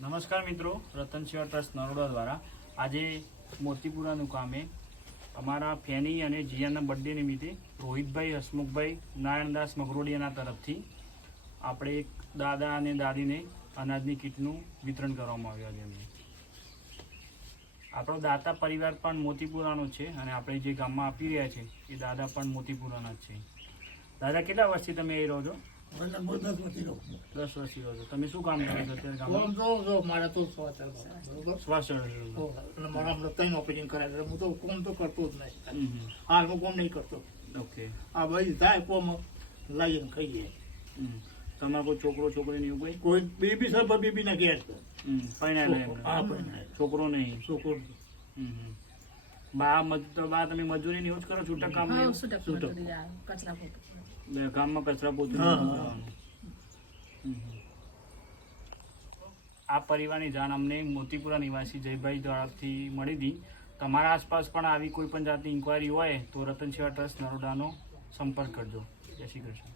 નમસ્કાર મિત્રો, રતન સેવા ટ્રસ્ટ નરોડા દ્વારા આજે મોતીપુરાનું કામે અમારા ફેની અને જીયાના બર્થડે નિમિત્તે રોહિતભાઈ હસમુખભાઈ નારાયણદાસ મગરોડિયાના તરફથી આપણે એક દાદા અને દાદીને અનાજની કીટનું વિતરણ કરવામાં આવ્યું છે. એમને આપણો દાતા પરિવાર પણ મોતીપુરાનો છે અને આપણે જે ગામમાં આપી રહ્યા છે એ દાદા પણ મોતીપુરાના જ છે. દાદા, કેટલા વર્ષથી તમે અહીં રહો છો? 10 વર્ષથી રહું. 10 વર્ષથી રહો છો. તમે શું કામ કરો છો અત્યારે ગામમાં? મારે તો શ્વાસ બરોબર શ્વાસ ચડે અને મારા હમણાં 3 ઓપરેશન કરાય. હું તો કોમ તો કરતો જ નહીં. હાલમાં કોમ નહીં કરતો. ઓકે. આ ભાઈ જાય કોમ લાવીને ખાઈએ. તમારો કોઈ છોકરો છોકરી નહીં કોઈ? કોઈ બેબી સર બેબી ના ઘેર છે. પરણાયેલા છોકરો નહીં. છોકરો બા તમે મજૂરી ની જ કરો? છૂટક કામ ગામમાં કચરા પોતું? આ પરિવારની જાણ અમને મોતીપુરા નિવાસી જયભાઈ તરફથી મળી હતી. તમારા આસપાસ પણ આવી કોઈ પણ જાતની ઇન્કવાયરી હોય તો રતન સેવા ટ્રસ્ટ નરોડાનો સંપર્ક કરજો. જય શ્રી કૃષ્ણ.